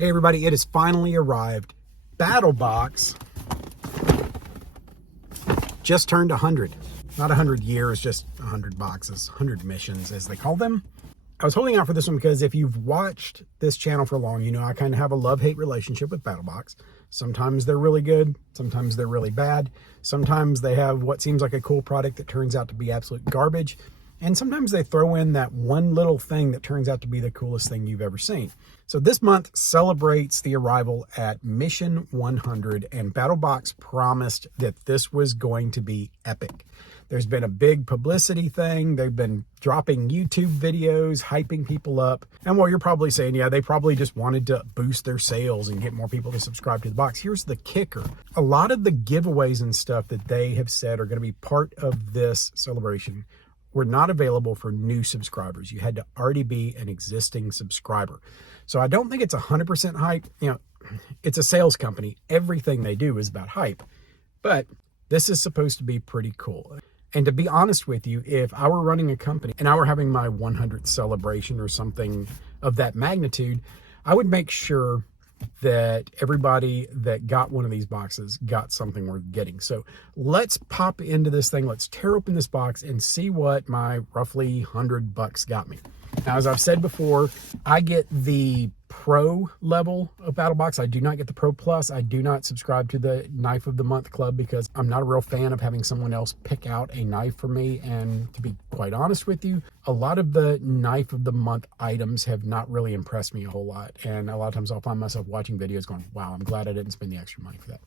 Hey everybody, it has finally arrived. Battlebox just turned 100. Not 100 years, just 100 boxes, 100 missions as they call them. I was holding out for this one because if you've watched this channel for long, you know I kind of have a love-hate relationship with Battlebox. Sometimes they're really good, sometimes they're really bad. Sometimes they have what seems like a cool product that turns out to be absolute garbage. And sometimes they throw in that one little thing that turns out to be the coolest thing you've ever seen. So this month celebrates the arrival at Mission 100, and Battlebox promised that this was going to be epic. There's been a big publicity thing. They've been dropping YouTube videos, hyping people up. And while you're probably saying, yeah, they probably just wanted to boost their sales and get more people to subscribe to the box. Here's the kicker. A lot of the giveaways and stuff that they have said are going to be part of this celebration were not available for new subscribers. You had to already be an existing subscriber. So I don't think it's 100% hype. You know, it's a sales company. Everything they do is about hype. But this is supposed to be pretty cool. And to be honest with you, if I were running a company and I were having my 100th celebration or something of that magnitude, I would make sure that everybody that got one of these boxes got something worth getting. So let's pop into this thing. Let's tear open this box and see what my roughly $100 got me. Now, as I've said before, I get the Pro level of Battlebox. I do not get the Pro Plus. I do not subscribe to the Knife of the Month Club because I'm not a real fan of having someone else pick out a knife for me. And to be quite honest with you, a lot of the Knife of the Month items have not really impressed me a whole lot. And a lot of times I'll find myself watching videos going, wow, I'm glad I didn't spend the extra money for that.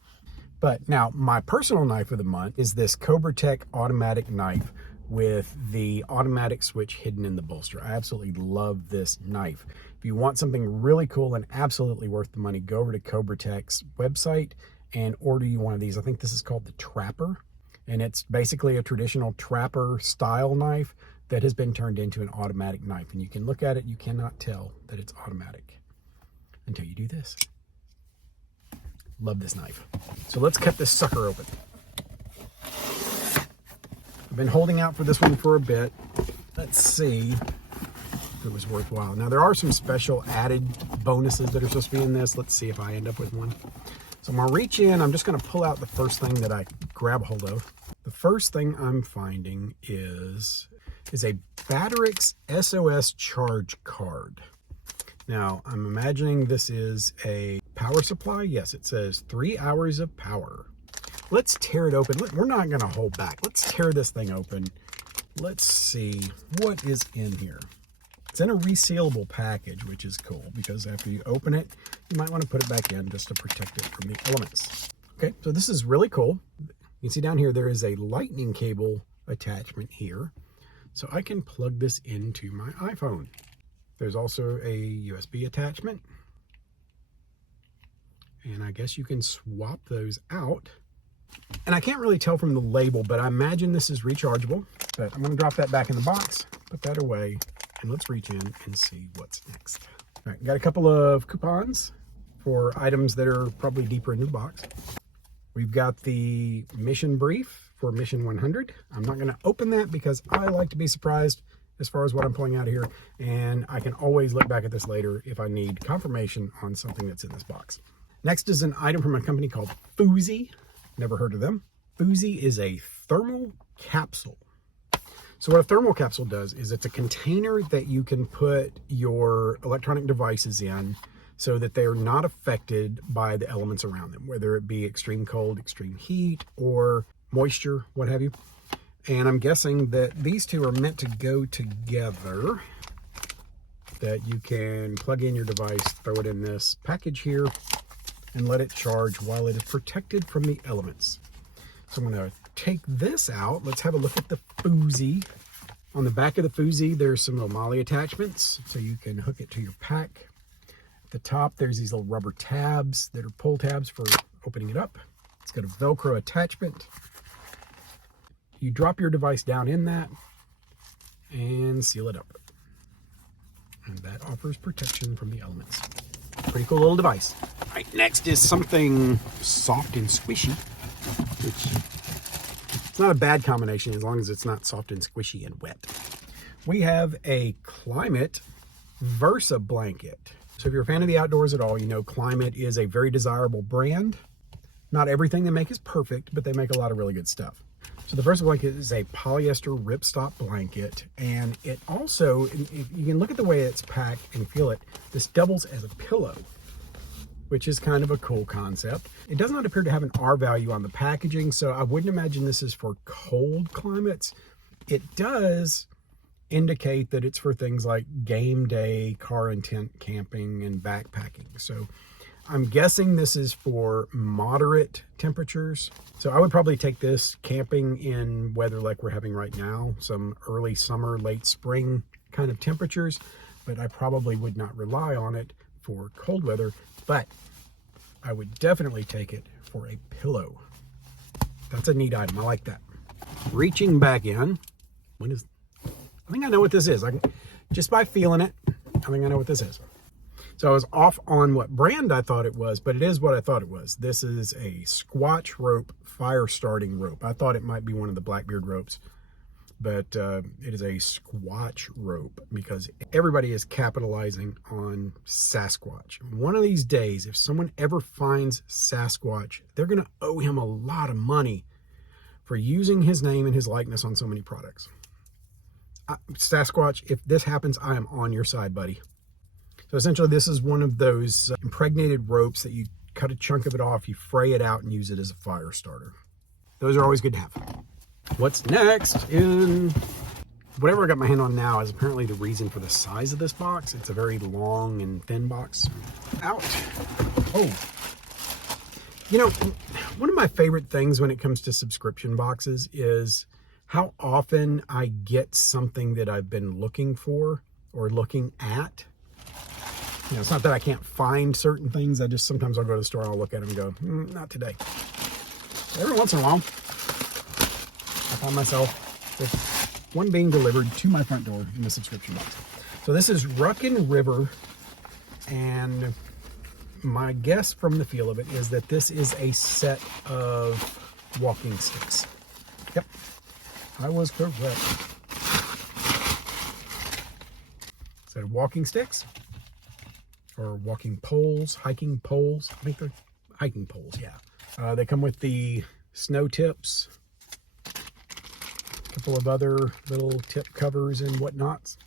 But now my personal Knife of the Month is this Cobra Tech automatic knife with the automatic switch hidden in the bolster. I absolutely love this knife. If you want something really cool and absolutely worth the money, go over to Cobra Tech's website and order you one of these. I think this is called the Trapper, and it's basically a traditional trapper style knife that has been turned into an automatic knife. And you can look at it, you cannot tell that it's automatic until you do this. Love this knife. So let's cut this sucker open. I've been holding out for this one for a bit. Let's see if it was worthwhile. Now, there are some special added bonuses that are supposed to be in this. Let's see if I end up with one. So I'm going to reach in. I'm just going to pull out the first thing that I grab hold of. The first thing I'm finding is a Battlbox SOS charge card. Now, I'm imagining this is a power supply. Yes, it says 3 hours of power. Let's tear it open. We're not going to hold back. Let's tear this thing open. Let's see what is in here. It's in a resealable package, which is cool because after you open it, you might want to put it back in just to protect it from the elements. Okay, so this is really cool. You can see down here, there is a lightning cable attachment here. So I can plug this into my iPhone. There's also a USB attachment. And I guess you can swap those out. And I can't really tell from the label, but I imagine this is rechargeable. But I'm going to drop that back in the box, put that away, and let's reach in and see what's next. All right, got a couple of coupons for items that are probably deeper into the box. We've got the mission brief for Mission 100. I'm not going to open that because I like to be surprised as far as what I'm pulling out of here, and I can always look back at this later if I need confirmation on something that's in this box. Next is an item from a company called Foozy. Never heard of them. Foozy is a thermal capsule. So what a thermal capsule does is it's a container that you can put your electronic devices in so that they are not affected by the elements around them, whether it be extreme cold, extreme heat, or moisture, what have you. And I'm guessing that these two are meant to go together, that you can plug in your device, throw it in this package here, and let it charge while it is protected from the elements. So I'm going to take this out. Let's have a look at the Foozy. On the back of the Foozy, there's some little MOLLE attachments, so you can hook it to your pack. At the top, there's these little rubber tabs that are pull tabs for opening it up. It's got a Velcro attachment. You drop your device down in that and seal it up. And that offers protection from the elements. Pretty cool little device. All right, next is something soft and squishy, which it's not a bad combination as long as it's not soft and squishy and wet. We have a Climate Versa blanket. So if you're a fan of the outdoors at all, you know Climate is a very desirable brand. Not everything they make is perfect, but they make a lot of really good stuff. So the first blanket is a polyester ripstop blanket, and it also, if you can look at the way it's packed and feel it, this doubles as a pillow, which is kind of a cool concept. It does not appear to have an R value on the packaging, so I wouldn't imagine this is for cold climates. It does indicate that it's for things like game day, car and tent camping, and backpacking. So I'm guessing this is for moderate temperatures. So I would probably take this camping in weather like we're having right now, some early summer, late spring kind of temperatures, but I probably would not rely on it for cold weather, but I would definitely take it for a pillow. That's a neat item. I like that. Reaching back in, I think I know what this is. Just by feeling it, I think I know what this is. So I was off on what brand I thought it was, but it is what I thought it was. This is a Squatch rope fire starting rope. I thought it might be one of the Blackbeard ropes, but it is a Squatch rope because everybody is capitalizing on Sasquatch. One of these days, if someone ever finds Sasquatch, they're going to owe him a lot of money for using his name and his likeness on so many products. Sasquatch, if this happens, I am on your side, buddy. So essentially, this is one of those impregnated ropes that you cut a chunk of it off, you fray it out, and use it as a fire starter. Those are always good to have. What's next in whatever I got my hand on now is apparently the reason for the size of this box. It's a very long and thin box. Out. Oh. You know, one of my favorite things when it comes to subscription boxes is how often I get something that I've been looking for or looking at. You know, it's not that I can't find certain things. Sometimes I'll go to the store and I'll look at them and go, not today. Every once in a while, I find myself with one being delivered to my front door in the subscription box. So this is Ruckin' River, and my guess from the feel of it is that this is a set of walking sticks. Yep, I was correct. Set of walking sticks. Or walking poles, hiking poles. I think they're hiking poles, yeah. They come with the snow tips, a couple of other little tip covers and whatnots.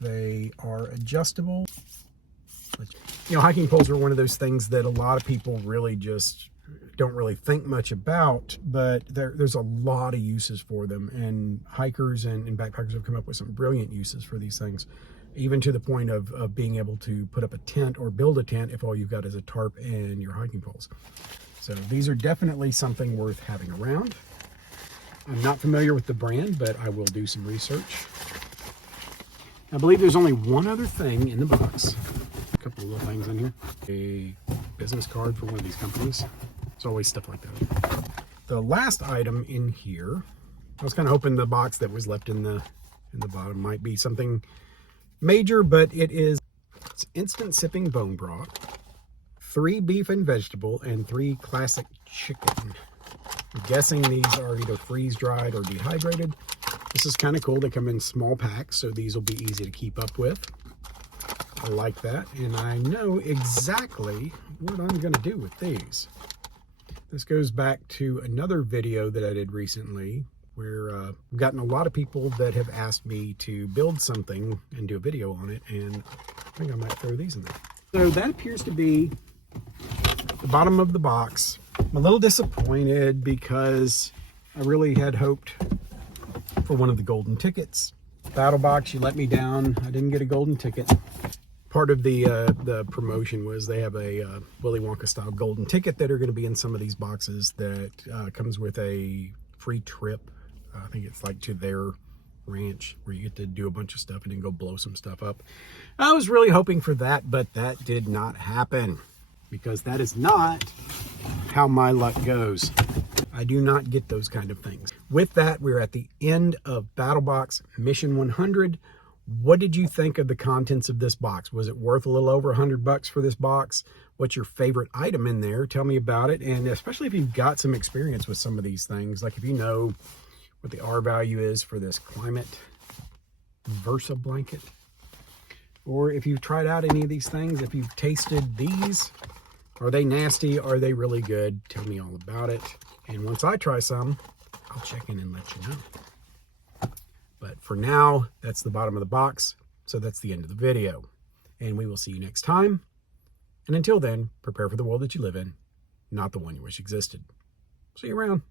They are adjustable. You know, hiking poles are one of those things that a lot of people really just don't really think much about, but there's a lot of uses for them, and hikers and backpackers have come up with some brilliant uses for these things, even to the point of being able to put up a tent or build a tent if all you've got is a tarp and your hiking poles. So these are definitely something worth having around. I'm not familiar with the brand, but I will do some research. I believe there's only one other thing in the box. A couple of little things in here. A business card for one of these companies. There's always stuff like that. The last item in here, I was kind of hoping the box that was left in the bottom might be something major, but it's instant sipping bone broth, 3 beef and vegetable, and 3 classic chicken. I'm guessing these are either freeze dried or dehydrated. This is kind of cool. They come in small packs, so these will be easy to keep up with. I like that, and I know exactly what I'm going to do with these. This goes back to another video that I did recently where I've gotten a lot of people that have asked me to build something and do a video on it, and I think I might throw these in there. So that appears to be the bottom of the box. I'm a little disappointed because I really had hoped for one of the golden tickets. Battlebox, you let me down. I didn't get a golden ticket. Part of the promotion was they have a Willy Wonka style golden ticket that are going to be in some of these boxes that comes with a free trip. I think it's like to their ranch where you get to do a bunch of stuff and then go blow some stuff up. I was really hoping for that, but that did not happen because that is not how my luck goes. I do not get those kind of things. With that, we're at the end of Battlebox Mission 100. What did you think of the contents of this box? Was it worth a little over $100 for this box? What's your favorite item in there? Tell me about it. And especially if you've got some experience with some of these things, like if you know what the R value is for this Climate Versa blanket, Or if you've tried out any of these things, if you've tasted these, are they nasty? Are they really good? Tell me all about it. And once I try some, I'll check in and let you know. But for now, that's the bottom of the box. So that's the end of the video. And we will see you next time. And until then, prepare for the world that you live in, not the one you wish existed. See you around.